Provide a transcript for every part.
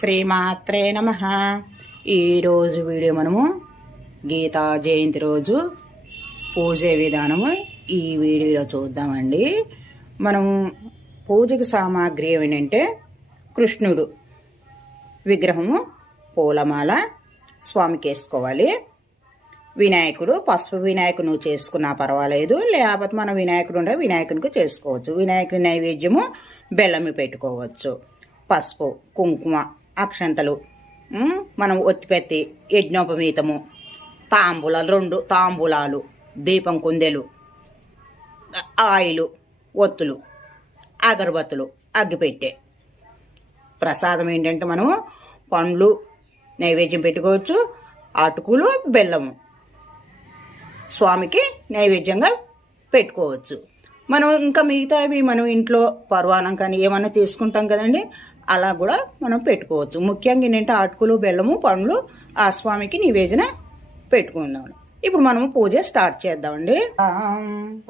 శ్రీమాత్రే నమ. ఈరోజు వీడియో మనము గీతా జయంతి రోజు పూజే విధానము ఈ వీడియోలో చూద్దామండి. మనము పూజకి సామాగ్రి ఏమిటంటే కృష్ణుడు విగ్రహము పూలమాల స్వామికి వేసుకోవాలి. వినాయకుడు పసుపు వినాయకుడు నువ్వు చేసుకున్నా పర్వాలేదు లేకపోతే మన వినాయకుడు ఉంటే వినాయకునికి చేసుకోవచ్చు. వినాయకుడి నైవేద్యము బెల్లమి పెట్టుకోవచ్చు. పసుపు కుంకుమ అక్షంతలు. మనం ఒత్తిపెత్తి యజ్ఞోపమీతము తాంబూలాలు రెండు తాంబూలాలు దీపం కుందెలు ఆయిలు ఒత్తులు అగరబత్తులు అగ్గిపెట్టే. ప్రసాదం ఏంటంటే మనము పండ్లు నైవేద్యం పెట్టుకోవచ్చు. అటుకులు బెల్లము. స్వామికి నైవేద్యంగా పెట్టుకోవచ్చు. మనం ఇంకా మిగతావి మనం ఇంట్లో పర్వాణం కానీ ఏమన్నా తీసుకుంటాం కదండి అలా కూడా మనం పెట్టుకోవచ్చు. ముఖ్యంగా ఏంటంటే అటుకులు బెల్లము పండ్లు ఆ స్వామికి నివేదన పెట్టుకుందాం. ఇప్పుడు మనము పూజ స్టార్ట్ చేద్దామండి.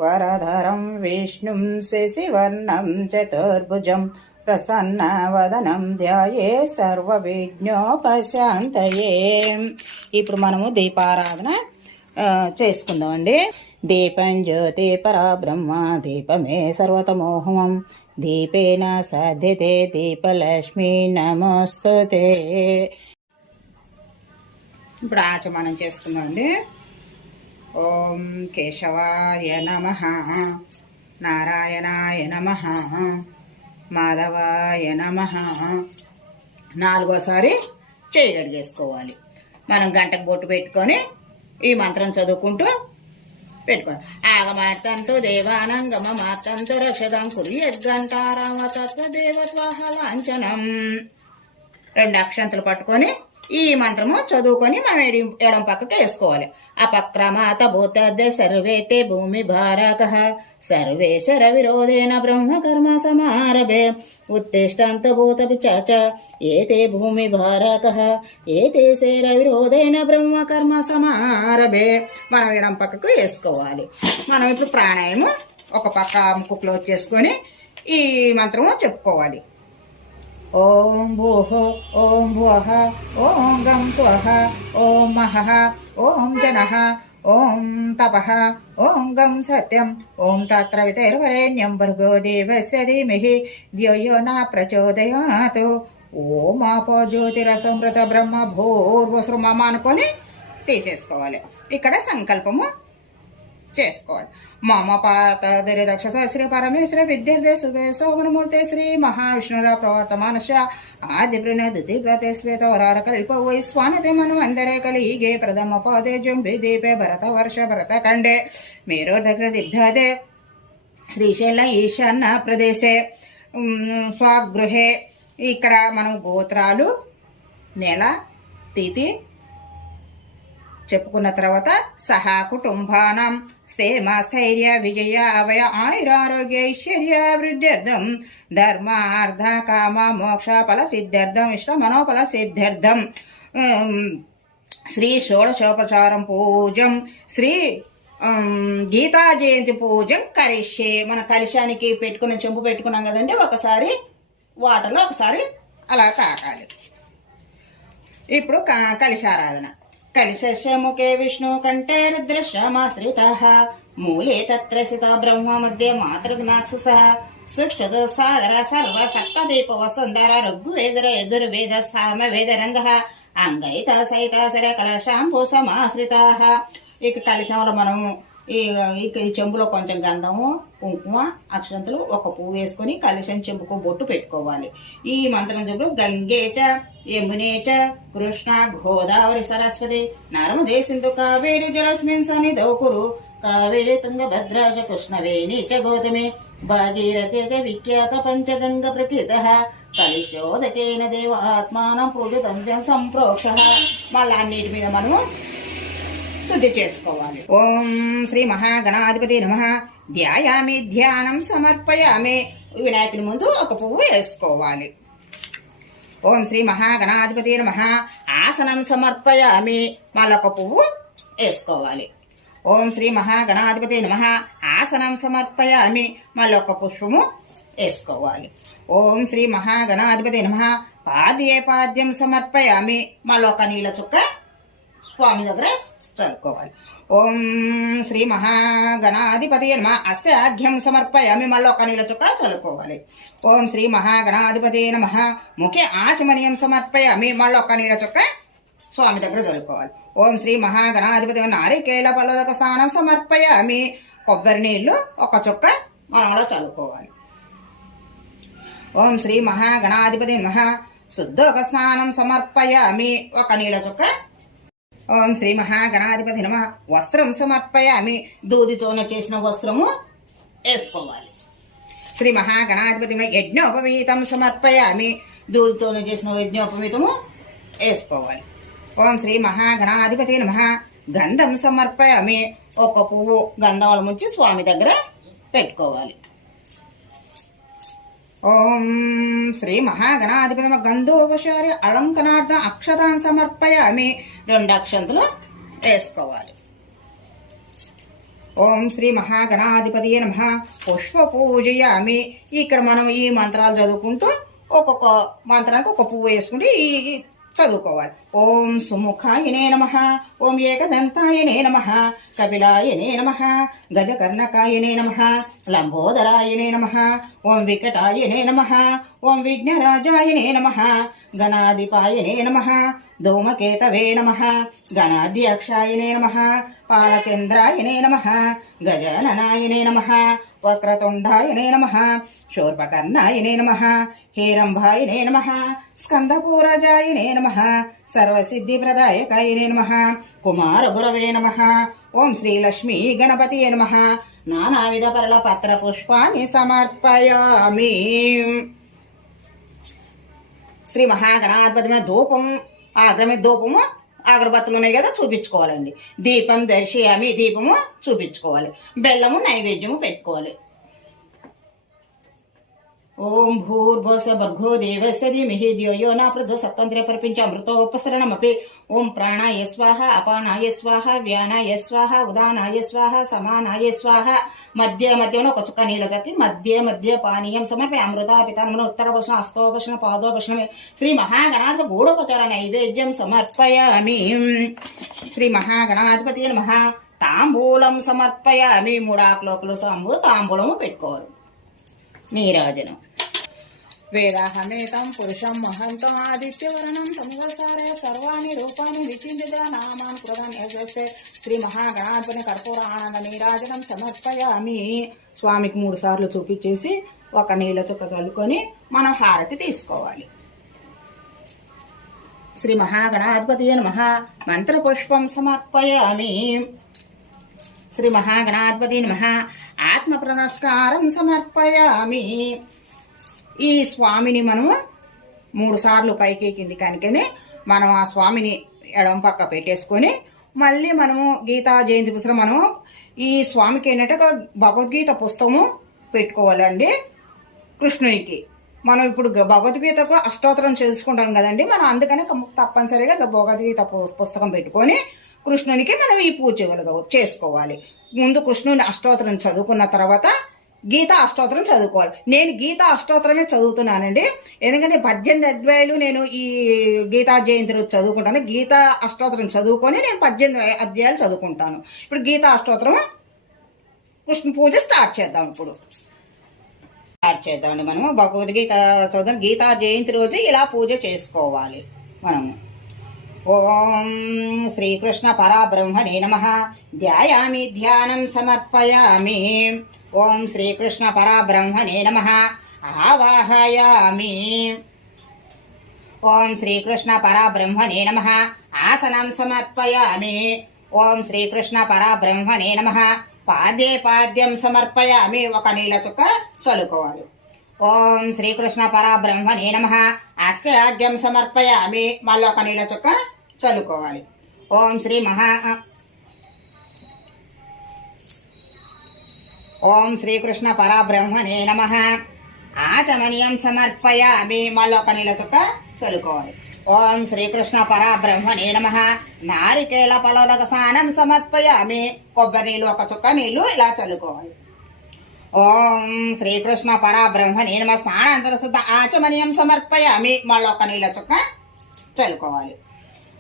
వరధరం విష్ణుం శశివర్ణం చతుర్భుజం ప్రసన్న వదనం ధ్యాయే సర్వ విజ్ఞోపశాంతయే ఇప్పుడు మనము దీపారాధన చేసుకుందామండి. దీపం జ్యోతి పరాబ్రహ్మ దీపమే సర్వతమోహమం. దీపేన సాధ్యతే దీపలక్ష్మి నమస్తుతే. ఇప్పుడు ఆచమనం చేసుకుందామండి ఓం కేశవాయ నమ నారాయణాయ నమ మాధవాయ నమ. నాలుగోసారి చేయగలిగేసుకోవాలి మనం గంటకు బొట్టు పెట్టుకొని ఈ మంత్రం చదువుకుంటూ పెట్టుకోండి ఆగమార్తంతో దేవానంగమ మాతంతో రక్షదం కుర్యద్గంటారామ తత్వ దేవత్వాహ లాంఛనం. రెండు అక్షంతలు పట్టుకొని ఈ మంత్రము చదువుకొని మనం ఎడి ఎడం పక్కకి వేసుకోవాలి. అపక్రమాత భూతద్ద సర్వేతే భూమి భారక. సర్వేశ్వర విరోధేన బ్రహ్మ కర్మ సమారభే. ఉత్తిష్టంత భూత చాచ. ఏతే భూమి భారక. ఏతే శర విరోధేన బ్రహ్మ కర్మ సమారభే. మనం ఎడం పక్కకు వేసుకోవాలి. మనం ఇప్పుడు ప్రాణాయామం ఒక పక్క ముక్కు క్లోజ్ చేసుకొని ఈ మంత్రము చెప్పుకోవాలి. ఓం భూః ఓం భువః ఓం గం స్వః ఓం మహః ఓం జనః ఓం తపః ఓం గం సత్యం ఓం తత్ర వితైర్వరేణ్యం భర్గో దేవస్య ధీమహి ధియో యో న ప్రచోదయాత్ ఓం ఆపో జ్యోతిరసమృత బ్రహ్మ భూర్వసృ మమ అనుకొని తీసేసుకోవాలి ఇక్కడ సంకల్పము చేసుకోవాలి. మమ పాత దక్ష శ్రీ పరమేశ్వర విద్యార్థి శుభే సోమనమూర్తి శ్రీ మహావిష్ణుర ప్రవర్తమానశ ఆది ప్రణదుతి ప్రతి శ్వేత వరార కల్ప స్వామితే మనం అందరే కలిగే ప్రథమ పాదే జంబి దీపే భరత వర్ష భరత కండే మీరు దగ్గర దిగ్ధదే శ్రీశైల ఈశాన్య ప్రదేశే స్వగృహే. ఇక్కడ మనం గోత్రాలు నెల తిథి చెప్పుకున్న తర్వాత సహా కుటుంబానం. స్థేమ స్థైర్య విజయ అవయ ఆయురారోగ్య ఐశ్వర్య వృద్ధ్యర్థం. ధర్మ అర్థ కామ మోక్ష ఫల సిద్ధ్యర్థం ఇష్ట మనోఫల సిద్ధ్యర్థం. శ్రీ షోడశోపచారం పూజం. శ్రీ గీతా జయంతి పూజం కరిష్యే. మన కలిశానికి పెట్టుకున్న చెంపు పెట్టుకున్నాం కదండి ఒకసారి వాటర్లో ఒకసారి అలా తాకాలి. ఇప్పుడు క- కలిశారాధన. కలిశస్య ముఖే విష్ణు కంఠే రుద్రశ్యామాశ్రిత. మూలే తత్ర సిత బ్రహ్మ మధ్య మాతృఘ్నాక్షస సుక్షుదు సాగర సర్వ సప్త దీప వసుందర ఋగ్వేదర యజుర్వేద సామ వేద రంగ. అంగైత సైత సర కలశాంభూ సమాశ్రిత. ఇక కలశంలో మనము ఈ ఇక ఈ చెంబులో కొంచెం గంధము కుంకుమ అక్షంతలు ఒక పువ్వు వేసుకొని కలిసిన చెంబుకు బొట్టు పెట్టుకోవాలి. ఈ మంత్రం చెప్పుడు గంగేచ యమునేచ కృష్ణ గోదావరి సరస్వతి నర్మదే సింధు కావేరి జలస్మిన్ సని దౌకురు కావేరి తుంగభద్రా చ కృష్ణవేణి చ గౌతమి భాగీరథే చ విఖ్యాత పంచగంగ ప్రకృత కలిశోదకైన దేవ ఆత్మానం పూజితం సంప్రోక్ష. మళ్ళీ అన్నిటి మీద మనము శుద్ధి చేసుకోవాలి. ఓం శ్రీ మహాగణాధిపతి నమ. ధ్యాయామి ధ్యానం సమర్పయామి. వినాయకుడి ముందు ఒక పువ్వు వేసుకోవాలి. ఓం శ్రీ మహాగణాధిపతి నమ. ఆసనం సమర్పయామి. మళ్ళొక పువ్వు వేసుకోవాలి. ఓం శ్రీ మహాగణాధిపతి నమ. ఆసనం సమర్పయామి. మళ్ళొక పుష్పము వేసుకోవాలి. ఓం శ్రీ మహాగణాధిపతి నమ. పాద్యే పాద్యం సమర్పయామి. మళ్ళొక నీల నీళ్ళ చుక్క స్వామి దగ్గర చదువుకోవాలి. ఓం శ్రీ మహాగణాధిపతి నమ. అస్యాఘ్యం సమర్పయామి మళ్ళీ ఒక నీళ్ళ చుక్క చదువుకోవాలి. ఓం శ్రీ మహాగణాధిపతి నమ. ముఖ్య ఆచమనీయం సమర్పయామి మళ్ళీ ఒక నీళ్ళ చుక్క స్వామి దగ్గర చదువుకోవాలి. ఓం శ్రీ మహాగణాధిపతి నారికేల పల్లదక స్నానం సమర్పయామి కొబ్బరి నీళ్ళు ఒక చుక్క మనలో చదువుకోవాలి. ఓం శ్రీ మహాగణాధిపతి మహా శుద్ధోక స్నానం సమర్పయామి ఒక నీళ్ళ చుక్క ఓం శ్రీ మహాగణాధిపతి నమ. వస్త్రం సమర్పయామి. దూదితోన చేసిన వస్త్రము వేసుకోవాలి. శ్రీ మహాగణాధిపతి నమః. యజ్ఞోపవీతం సమర్పయామి. దూదితోన చేసిన యజ్ఞోపవీతము వేసుకోవాలి. ఓం శ్రీ మహాగణాధిపతి నమ. గంధం సమర్పయామి. ఒక పువ్వు గంధములు ముంచి స్వామి దగ్గర పెట్టుకోవాలి. ఓం శ్రీ మహాగణాధిపతమ నమ గంధోపచారి అలంకనార్థం అక్షతాన్ సమర్పయామి. రెండు అక్షంతులు వేసుకోవాలి. ఓం శ్రీ మహాగణాధిపతి నమ. పుష్ప పూజయామి ఇక్కడ మనం ఈ మంత్రాలు చదువుకుంటూ ఒక్కొక్క మంత్రానికి ఒక పువ్వు వేసుకుంటే ఈ చదువుకోవాలి. ఓం సుముఖాయనే నమ. ఓం ఏకదంతాయనే నమ. కపిలాయనే నమ. గజకర్ణకాయనే నమ. లంబోదరాయనే నమ. ఓం వికటాయనే నమ. ఓం విఘ్నరాజాయనే నమ. గణాధిపాయనే నమ. ధూమకేతవే నమ. గణాధ్యక్షాయనే నమ. పాలచంద్రాయనే నమ. గజననాయనే నమ. వక్రతుండాయనే నమ శూర్పకర్ణాయనే నమ హేరంభాయనే నమ స్కందపూరజాయనే నమ సర్వసిద్ధిప్రదాయకాయనే నమ కుమారగురవే నమ ఓం శ్రీలక్ష్మీ గణపతియే నమ నానావిధ పరల పత్ర పుష్పాన్ని సమర్పయామి. శ్రీ మహాగణాధిపతి ధూపం ఆగ్రమే ధూపము అగరబత్తులు ఉన్నాయి కదా చూపించుకోవాలండి. దీపం దర్శయామి దీపము చూపించుకోవాలి. బెల్లము నైవేద్యము పెట్టుకోవాలి. ఓం భూర్భోస భర్గో దేవస్య ధీమహి ధియో యో నా ప్రజ సత్తంత్రే పరిపించ అమృతోపసరణమపి ఓం ప్రాణాయ స్వాహ అపానాయ స్వాహ వ్యానాయ స్వాహ ఉదానాయ స్వాహ సమానాయ స్వాహ. మధ్య మధ్యలో ఒక చుక్క నీళ్ళ చక్కి మధ్య మధ్య పానీయం సమర్పయ అమృత పితామన ఉత్తరభూషణ అస్తోభూషణ పాదోభూషణ శ్రీ మహాగణాధిపతి గూఢోపచార నైవేద్యం సమర్పయామి. శ్రీ మహాగణాధిపతి మహా తాంబూలం సమర్పయామి. మూడాకులోకులు సాంబు తాంబూలము పెట్టుకోవాలి నీరాజనం. వేదాహమేతం పురుషం మహంతం ఆదిత్యవర్ణం సంవత్సర సర్వాణి రూపాన్ని విచిందిత నామాన్ కృతాన్ని యజస్తే శ్రీ మహాగణాధిపతి కర్పూర ఆనంద నీరాజనం సమర్పయామి. స్వామికి మూడు సార్లు చూపించేసి ఒక నీళ్ళ చుక్క చల్లుకొని మనం హారతి తీసుకోవాలి. శ్రీ మహాగణాధిపతి నమ. మంత్రపుష్పం సమర్పయామి. శ్రీ మహాగణాధిపతి మహా ఆత్మ ప్రనస్కారం సమర్పయామి. ఈ స్వామిని మనము మూడు సార్లు పైకి కింది కనుకనే మనం ఆ స్వామిని ఎడమ పక్క పెట్టేసుకొని మళ్ళీ మనము గీతా జయంతి పుస్తకం మనము ఈ స్వామికి ఏంటంటే ఒక భగవద్గీత పుస్తకము పెట్టుకోవాలండి కృష్ణునికి. మనం ఇప్పుడు గ- భగవద్గీత కూడా అష్టోత్తరం చేసుకుంటాం కదండి మనం అందుకనే తప్పనిసరిగా భగవద్గీత పుస్తకం పెట్టుకొని కృష్ణునికి మనం ఈ పూజ చేసుకోవాలి. ముందు కృష్ణుని అష్టోత్తరం చదువుకున్న తర్వాత గీత అష్టోత్తరం చదువుకోవాలి. నేను గీత అష్టోత్తరమే చదువుతున్నానండి. ఎందుకంటే పద్దెనిమిది అధ్యాయులు నేను ఈ గీతా జయంతి రోజు చదువుకుంటాను. గీత అష్టోత్తరం చదువుకొని నేను పద్దెనిమిది అధ్యాయాలు చదువుకుంటాను. ఇప్పుడు గీత అష్టోత్తరం కృష్ణ పూజ స్టార్ట్ చేద్దాం ఇప్పుడు. స్టార్ట్ చేద్దామండి మనము. భగవద్గీత చదువు గీతా జయంతి రోజు ఇలా పూజ చేసుకోవాలి మనము. ఓం శ్రీకృష్ణ పరాబ్రహ్మణే నమ. ధ్యాయామి ధ్యానం సమర్పయామి. ఓం శ్రీకృష్ణ పరబ్రహ్మణే నమ. ఆవాహయామి. ఓం శ్రీకృష్ణ పరబ్రహ్మణే నమ. ఆసనం సమర్పయామి. ఓం శ్రీకృష్ణ పరబ్రహ్మణే నమ. పాద్యే పాద్యం సమర్పయామి. ఒక నీల చుక్క చలుకోవాలి ఓం శ్రీకృష్ణ పరబ్రహ్మణే నమ. అస్త్యాగ్యం సమర్పయామి. మళ్ళీ ఒక నీళ్ళ చుక్క చలుకోవాలి ఓం శ్రీ మహా ఓం శ్రీకృష్ణ పరబ్రహ్మనే నమ. ఆచమనీయం సమర్పయామి మళ్ళీ ఒక నీళ్ళ చుక్క చల్లుకోవాలి ఓం శ్రీకృష్ణ పరబ్రహ్మనే నమ. నారికేల పలవలక స్నానం సమర్పయామి. కొబ్బరి నీళ్ళు ఒక చుక్క నీళ్ళు ఇలా చల్లుకోవాలి ఓం శ్రీకృష్ణ పరాబ్రహ్మణి నమ. స్నానాంతర శుద్ధ ఆచమనీయం సమర్పయామి మళ్ళీ ఒక నీళ్ళ చుక్క చల్లుకోవాలి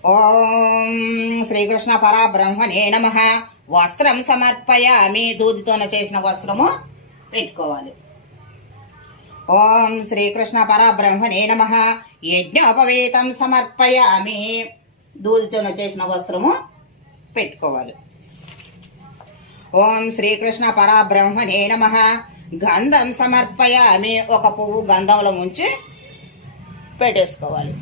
ఓం శ్రీకృష్ణ పరాబ్రహ్మణే నమ. వస్త్రం సమర్పయామి దూదితోన చేసిన వస్త్రము పెట్టుకోవాలి. ఓం శ్రీకృష్ణ పరబ్రహ్మణే నమ. యజ్ఞోపవేతం సమర్పయామి దూదితోన చేసిన వస్త్రము పెట్టుకోవాలి. ఓం శ్రీకృష్ణ పరబ్రహ్మణే నమ. గంధం సమర్పయామి ఒక పువ్వు గంధంలో ఉంచి పెట్టేసుకోవాలి.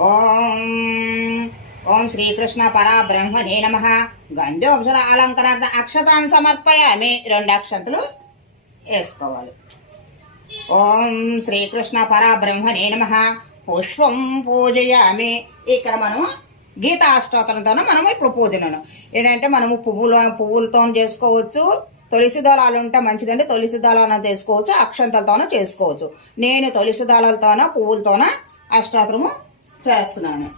ఓం ఓం శ్రీకృష్ణ పరబ్రహ్మణే నమ. గంధోపసర అలంకరార్థ అక్షతాన్ని సమర్పయామి. రెండు అక్షంతలు వేసుకోవాలి. ఓం శ్రీకృష్ణ పరబ్రహ్మణే నమ. పుష్పం పూజయామి. ఇక్కడ మనము గీతా అష్టోత్తరంతో మనము ఇప్పుడు పూజనను. ఏంటంటే మనము పువ్వుల పువ్వులతో చేసుకోవచ్చు. తులసి దళాలు ఉంటే మంచిదండి. తులసి దళాలను చేసుకోవచ్చు. అక్షంతలతోనూ చేసుకోవచ్చు. నేను తులసి దళాలతోన పువ్వులతోన అష్టాత్రము చేస్తున్నాను.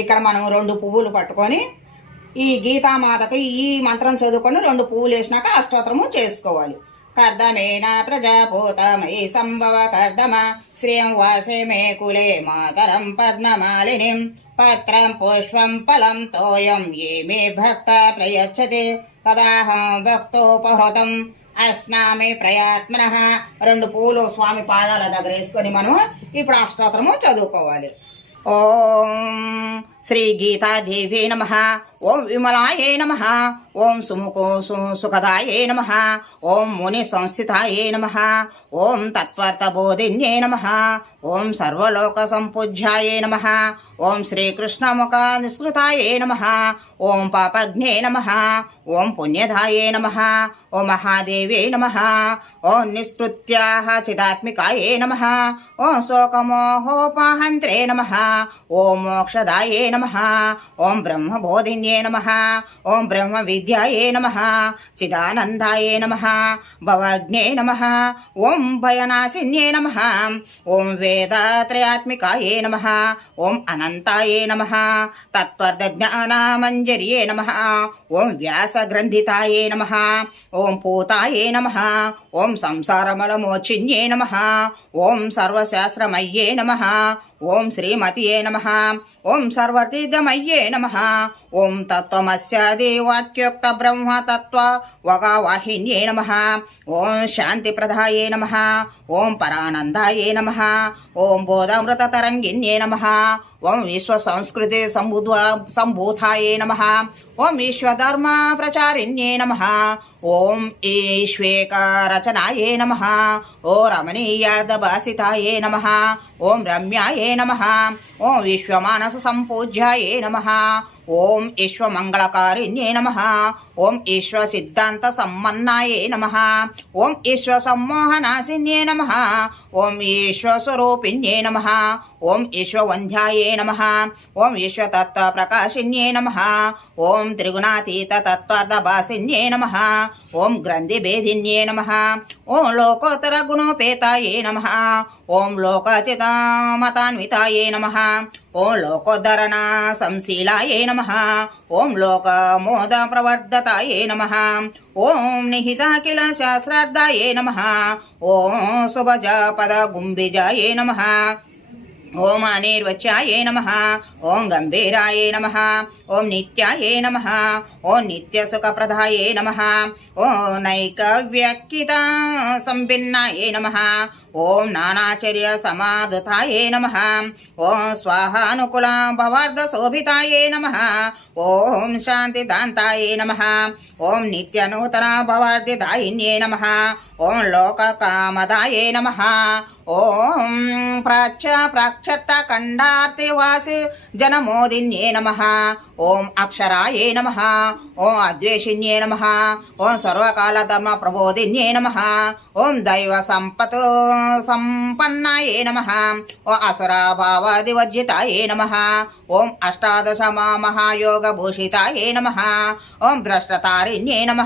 ఇక్కడ మనం రెండు పువ్వులు పట్టుకొని ఈ గీతామాతకు ఈ మంత్రం చదువుకొని రెండు పువ్వులు వేసినాక అష్టోత్తరము చేసుకోవాలి. కర్దమేన ప్రజాపూతమై సంభవ కర్దమ శ్రియం వాసే మే కులే మాతరం పద్మమాలినిం పత్రం పుష్పం ఫలం తోయం ఏ మే భక్త ప్రయచ్చతి తదాహం భక్తోపహృతం అస్నామి ప్రయాత్మన. రెండు పువ్వులు స్వామి పాదాల దగ్గర వేసుకొని మనం ఇప్పుడు అష్టోత్తరము చదువుకోవాలి. ఓం శ్రీ గీతాదేవే నమ ఓం విమలాయే నమ ఓం సుముఖో సు సుఖదాయే నమ ఓం ముని సంస్థితాయే నమ ఓం తత్వర్థబోధిన్యే నమ ఓం సర్వలోక సంపూజ్యాయే నమ ఓం శ్రీకృష్ణముఖ నిస్కృతాయే నమ ఓం పాపజ్ఞే నమ ఓం పుణ్యదాయే నమ ఓం మహాదేవే నమ ఓం నిస్కృత్యా చిదాత్మికాయే నమ ఓం శోకమోహోపాహంత్రే నమ ఓం మోక్షదాయే నమ. ఓం బ్రహ్మ బోధిన్యే నమ. ఓం బ్రహ్మ విద్యాయే నమ. చిదానందాయే నమ. భవజ్ఞే నమ. ఓం భయనాశిన్యే నమ. ఓం వేదాత్రయాత్మికాయే నమ. ఓం అనంతాయే నమ. తత్వజ్ఞానామంజరియే నమ. ఓం వ్యాసగ్రంథితాయే నమ. ఓం పూతాయే నమ. ఓం సంసారమలమోచిన్యే నమ. ఓం సర్వశాస్త్రమయ్యే నమ. ఓం శ్రీమతియే నమ. ఓం సర్వర్తిదమయ్యే నమ. ఓం తత్వమస్యాది వాక్యోక్త బ్రహ్మ తత్వ వగావాహిన్యే నమ ఓం శాంతిప్రదాయే నమ ఓం పరానందాయే నమ ఓం బోధామృత తరంగిన్యే నమ ఓం విశ్వ సంస్కృతి సంబుధ సంభూతాయే నమ ఓం విశ్వధర్మ ప్రచారిణ్యే నమ ఓం ఈశ్వేక రచనాయే నమ ఓ రమణీయార్ధభాసితాయే నమ ఓం రమ్యాయే నమ ఓం విశ్వమానస సంపూజ్యాయే నమ ఓం ఈశ్వమంగళకారిణ్యే నమ. ఓం ఈశ్వ సిద్ధాంత సమ్మన్నాయే నమ. ఓం ఈశ్వ సమ్మోహనాశిన్యే నమ. ఓం ఈశ్వస్వరూపిణ్యే నమ. ఓం ఈశ్వవంధ్యాయే నమ. ఓం ఈశ్వతత్వ ప్రకాశిన్యే నమ. ఓం త్రిగుణాతీత తత్వార్థభాసిన్యే నమ. ఓం గ్రంథి భేదిన్యే నమ. ఓం లోకోత్తర గుణోపేతాయే నమ. ఓం లోకచితామతాన్వితాయే నమ. ఓం లోకోద్ధరణ సంశీలాయే నమ. ఓం లోకమోద ప్రవర్ధతాయే నమ. ఓం నిహితాఖిల శాస్త్రార్థాయే నమ. ఓం శుభజాపద గుంబిజాయే నమ. ఓం అనిర్వచ్యాయే నమ ఓం గంభీరాయే నమ ఓం నిత్యాయే నమ ఓం నిత్యసుఖప్రదాయే నమ ఓం నైకవ్యక్కిత సంభిన్నాయే నమ ఓం నానాచర్య సమాధతాయే నమ. ఓం స్వాహానుకుల భవార్ధ శోభితాయే నమ. ఓం శాంతిదాంతాయే నమ. ఓం నిత్యనూతన భవార్ధిదాయిన్యే నమ. ఓం లోకకామదాయే నమ. ఓం ప్రాచ్య ప్రాక్షత్త ఖండార్తివాసి జనమోదిన్యే నమ. ఓం అక్షరాయే నమ. ఓం అద్వేషిన్యే నమ. ఓం సర్వకాల ధర్మ ప్రబోధిన్యే నమ. ఓం దైవ సంపత్ సంపన్నాయే నమ. ఓ అసురాభావాదివర్జితాయే నమ. ఓం అష్టాదశ మహాయోగ భూషితాయే నమ. ఓం ద్రష్టతారిణ్యే నమ.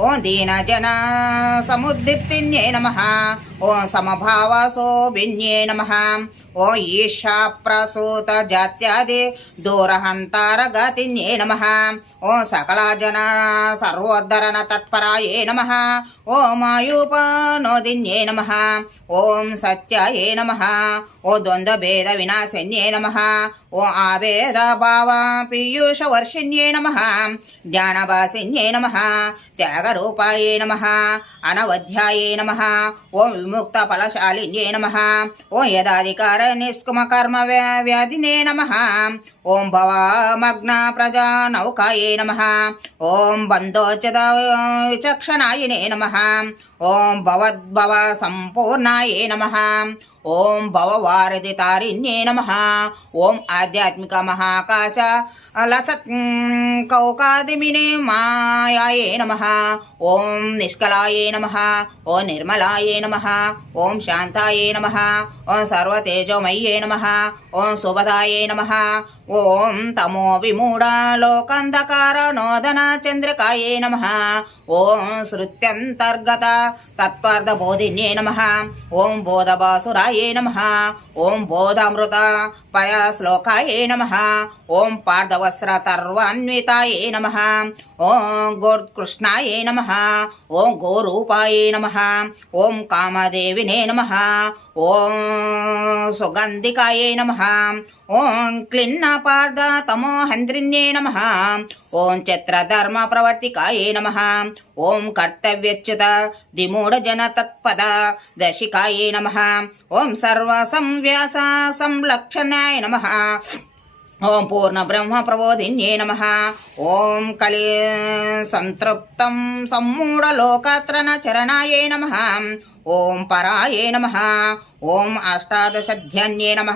ఓం దీనజన సముద్దీప్తిన్యే నమ. ఓం సమభావసోభిన్యే నమ. ఓ ఈశా ప్రసూత జాత్యాది దూరహంతారగతిన్యే నమ. ఓం సకలజన సర్వోద్ధరణ తత్పరాయే నమ. ఓం ఆయుపనోదిన్యే నమ. ఓం సత్యాయే నమ ఓ ద్వంద్వ భేద వినాశన్యే నమ ఓ ఆవేద భావ పీయూష వర్షిణ్యే నమ జ్ఞానవాసిన్యే నమ త్యాగరూపాయే నమ అనవధ్యాయే నమ ఓం విముక్త ఫలశాలిన్యే నమ ఓం యదాధికార నిష్కుమ కర్మ వ్యా- వ్యాధినే నమ ఓం భవమగ్న ప్రజా నౌకాయే నమ ఓం బంధోచద విచక్షణాయనే నమ ఓం భవద్భవ సంపూర్ణాయే నమ ఓం భవవారధి తారిణ్యే నమ. ఓం ఆధ్యాత్మిక మహాకాశ లసత్ కౌకాదిమినే మాయాయే నమ. ఓం నిష్కలాయే నమ. ఓం నిర్మలాయే నమ. ఓం శాంతాయే నమ. ఓం సర్వతేజోమయ్యే నమ. ఓం శుభదాయే నమ. ఓం తమో విమూఢలోకంధకార నోదన చంద్రికాయే నమ. ఓం శృత్యంతర్గత తత్వార్థ బోధిన్యే నమ. ఓం బోధబాసురాయే నమ. ఓం బోధామృత పయ శ్లోకాయే నమ. ఓం పార్థవస్రతర్వాన్వితాయే నమ. ఓం గోర్కృష్ణాయే నమ. ఓం గోరూపాయే నమ. ఓం కామదేవినే నమ. ఓం సుగంధికాయే నమ. ఓం క్లిన్న పార్థ తమో హంద్రిన్యే నమ. ఓం చత్రధర్మ ప్రవర్తికాయే నమ. ఓం కర్తవ్యచ్యుత దిమూఢ జన తత్పద దశికాయే నమ. ఓం సర్వ సంవ్యాస సంలక్షణాయ నమ. ఓం పూర్ణ బ్రహ్మ ప్రబోధిన్యే నమ. ఓం కలి సంతృప్తం సమ్మూఢలోకత్రణ చరణాయే నమ. ఓం పరాయే నమ. ఓం అష్టాదశధ్యాన్యే నమ.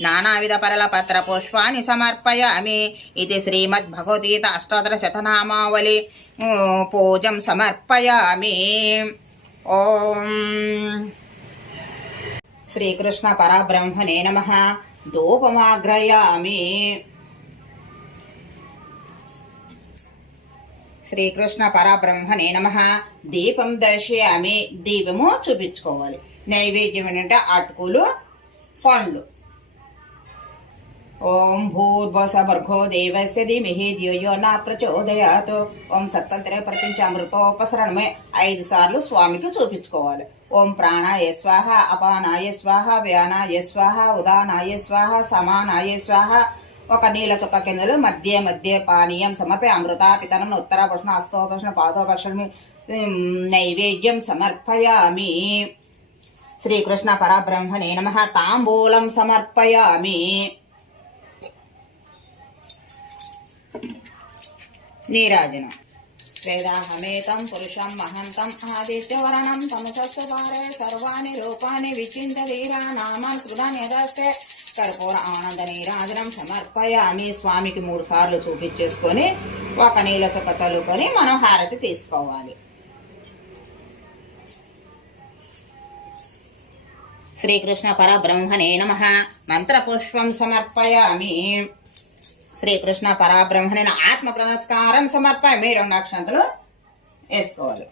నానావిధ పరలపత్ర పుష్పాన్ని సమర్పయామి. ఇది శ్రీమద్భగవద్గీత అష్టాదశతనామావళి ఓ, పూజం సమర్పయామి. ఓం. శ్రీకృష్ణ పరబ్రహ్మణే నమ. ధూపమాగ్రయామి. శ్రీకృష్ణ పరబ్రహ్మణే నమ. దీపం దర్శయామి దీపము చూపించుకోవాలి. నైవేద్యం ఏంటంటే అటుకులు పండ్లు. ఓం భూర్భస భర్గో దేవస్య ధీమహి ధియో నా ప్రచోదయాత్. ఓం సత్తంత్రే ప్రపంచ అమృతోపసరణమే ఐదు సార్లు స్వామికి చూపించుకోవాలి. ఓం ప్రాణాయ స్వాహ అపానాయ స్వాహ వ్యానాయ స్వాహ ఉదానాయ స్వాహ సమానాయ స్వాహ. ఒక నీళ్ళ చుక్క కిందలు మధ్య మధ్య పానీయం సమర్పే అమృత పితనం ఉత్తరాభక్షణ హస్తోభక్షణ పాదోభక్షణ నైవేద్యం సమర్పయామి. శ్రీకృష్ణ పరబ్రహ్మణే నమ. తాంబూలం సమర్పయామి. నీరాజనం. వేదాహమేతం పురుషం మహంతం ఆదిత్యవరణం తమసస్సు పారే సర్వాణి రూపాన్ని విచింత వీరా నామాన్ కృదాన్ యదాస్తే కర్పూర ఆనంద నీరాజనం సమర్పయామి. స్వామికి మూడు సార్లు చూపించేసుకొని ఒక నీళ్ళ చుక్క చల్లుకొని మనం హారతి తీసుకోవాలి. శ్రీకృష్ణ పరబ్రహ్మణే నమ. మంత్రపుష్పం సమర్పయామి. శ్రీకృష్ణ పరబ్రహ్మణే ఆత్మ పురస్కారం సమర్పయామి రెండు అక్షంతలు వేసుకోవాలి.